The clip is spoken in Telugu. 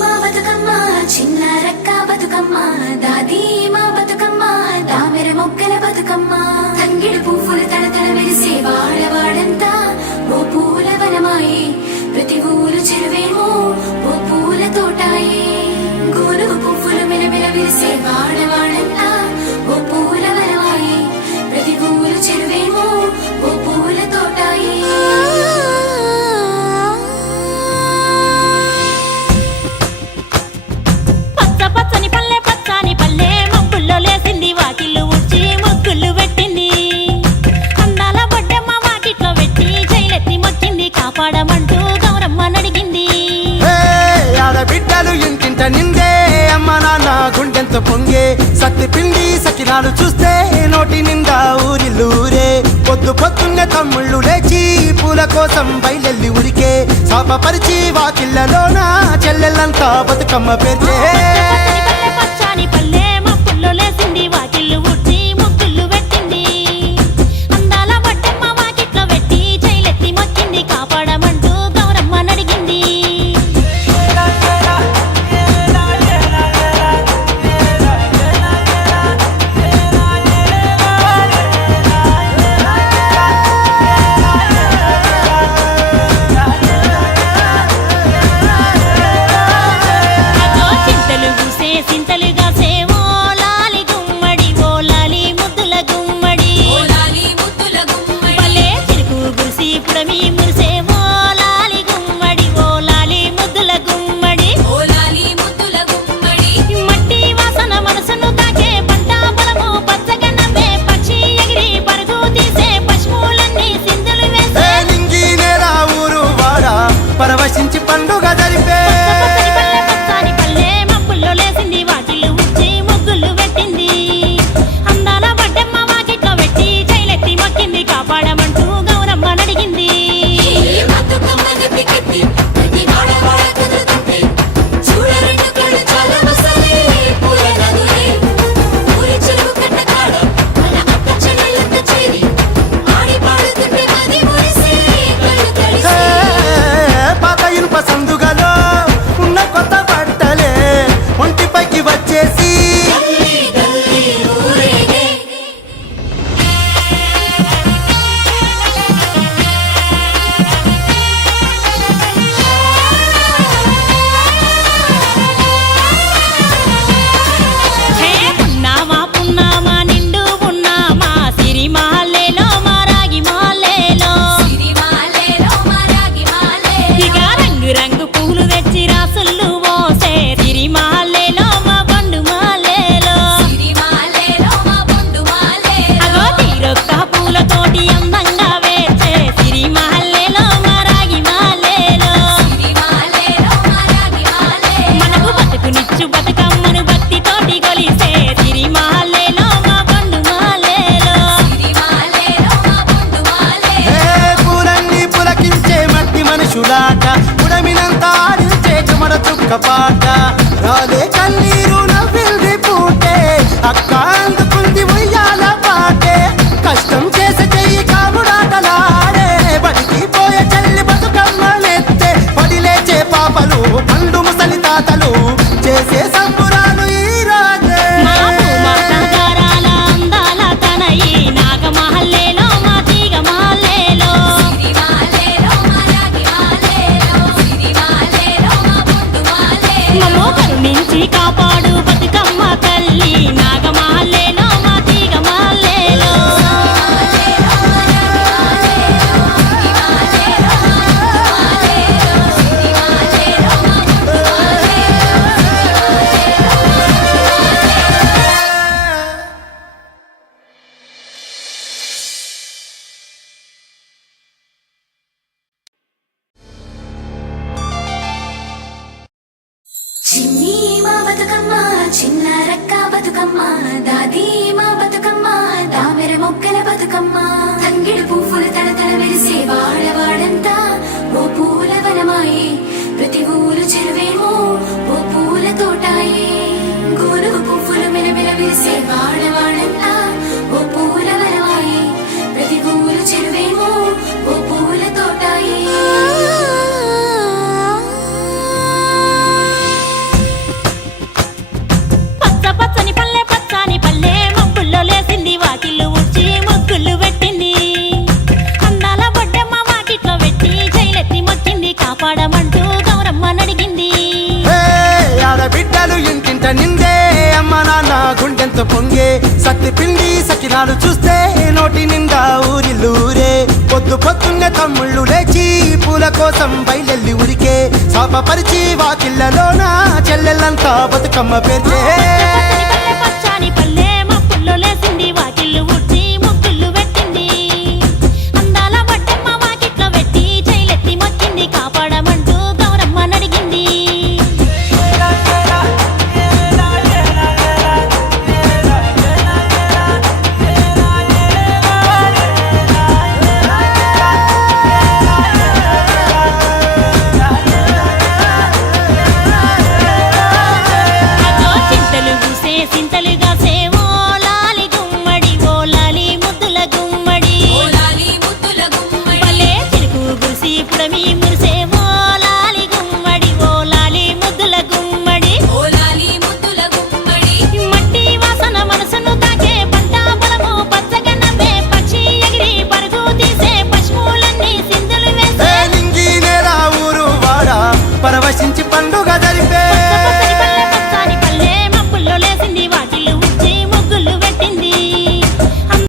మా బతుకమ్మ చిన్న రక్క బతుకమ్మ దాది మా బతుకమ్మ దామెర మొక్కల బతుకమ్మ తంగిడు పువ్వులు తడతడ మెరిసే వాడవాడంతా ఓ పూల వనమాయే ప్రతి ఊరు చెరువేమో ఓ పూల తోటాయే గోరు పువ్వులు మెలమెల విరిసే వాడవాడంతా ఓ పూల వనమాయే ప్రతి ఊరు చెరువేమో ఓ పూల తోటాయే పచ్చని పల్లె పచ్చని పల్లె మబ్బుల్లో లేసింది వాకిళ్ళు ఊడ్చి ముగ్గులు పెట్టింది అందాల బొడ్డమ్మ వాకిట్లో పెట్టి జైలెత్తి మొక్కింది కాపాడమంటూ గౌరమ్మ నడిగింది ఆడబిడ్డలు ఇంటింట నిందే అమ్మ నాన్న గుండెంతో పొంగే సత్తి పిండి సకినాలు చూస్తే నోటి నిండా ఊరిల్లూరే పొద్దు పొద్దున్నే తమ్ముళ్ళు లేచి పూల కోసం బయలెల్లి ఉరికే శాపపరిచి వాకిళ్ళలోన చెల్లెళ్ళంతా బతుకమ్మ పేర్చే పచ్చని పల్లె మబ్బుల్లో లేసింది వాకిళ్ళు ఊడ్చి ముగ్గులు పెట్టింది అందాల బొడ్డమ్మ వాకిట్లో పెట్టి జైలెత్తి మొక్కింది కాపాడమంటూ గౌరమ్మ నడిగింది పరవశించి పండుగ జరిపే పచ్చని పల్లె మబ్బుల్లో లేసింది వాకిళ్ళు ఊడ్చి ముగ్గులు పెట్టింది అందాల బొడ్డమ్మ వాకిట్లో పెట్టి జైలెత్తి మొక్కింది కాపాడమంటూ గౌరమ్మ నడిగింది సందుగలో ఉన్న కొత్త బట్టలే ఒంటిపైకి వచ్చేసి పున్నామా నిండు పున్నామా సిరి మాలేలో మారాగి మాలేలో ఇక రంగు పూలు తెచ్చి రాసుళ్ళు మోసే సిరి మాలేలో మా బండు మాలేలో అగో తీరొక్క పూలతోటి అందంగా వేచే సిరి మాలేలో మారాగి మాలేలో మనకు బతుకునిచ్చు బతుకమ్మను భక్తితోటి కొలిసే సిరి మాలేలో మా బండు మాలేలో పూలన్నీ పులకించే మట్టి మనుషులాట ఉడమినంతా ఆడించే చెమడ చుక్క పాట రాలే కన్నీరు నవ్వింది పూటే అక్క అందుకుంది ఉయ్యాల పాటే కష్టం చేసే చెయ్యి కాముడాటలాడే బడికి పోయే చెల్లి బతుకమ్మనెత్తే పడి లేచే పాపలు పండు ముసలి తాతలు చేసే సంబురాలు ఈ రాజే నగరాల అందాల తనయి నాగమహల్లేలో మా తీగ మహల్లేలో మమ్మో కరుణించి కాపాడు బతుకమ్మ తల్లి నాగమహల్లేలో మా తీగ మహల్లేలో చిన్ని మా బతుకమ్మ చిన్న రక్క బతుకమ్మ దాది మా బతుకమ్మ దామెర మొక్కల బతుకమ్మ తంగిడు పువ్వులు తడతడ మెరిసే వాడవాడంతా ఓ పూల వనమాయే ప్రతి ఊరు చెరువేమో ఓ పూల తోటాయే గోరు పువ్వులు మెలమెల విరిసే వాడవాడంతా ఓ పూల వనమాయే ప్రతి ఊరు చెరువేమో ఓ పూల తోటాయే పొంగే సత్తి పిండి సకినాలు చూస్తే నోటి నిండా ఊరిల్లూరే పొద్దున్నే తమ్ముళ్ళు లేచి పూల కోసం బయలెల్లి ఉరికే శాపపరిచి వాకిళ్ళలోన చెల్లెళ్ళంతా బతుకమ్మ పేర్చే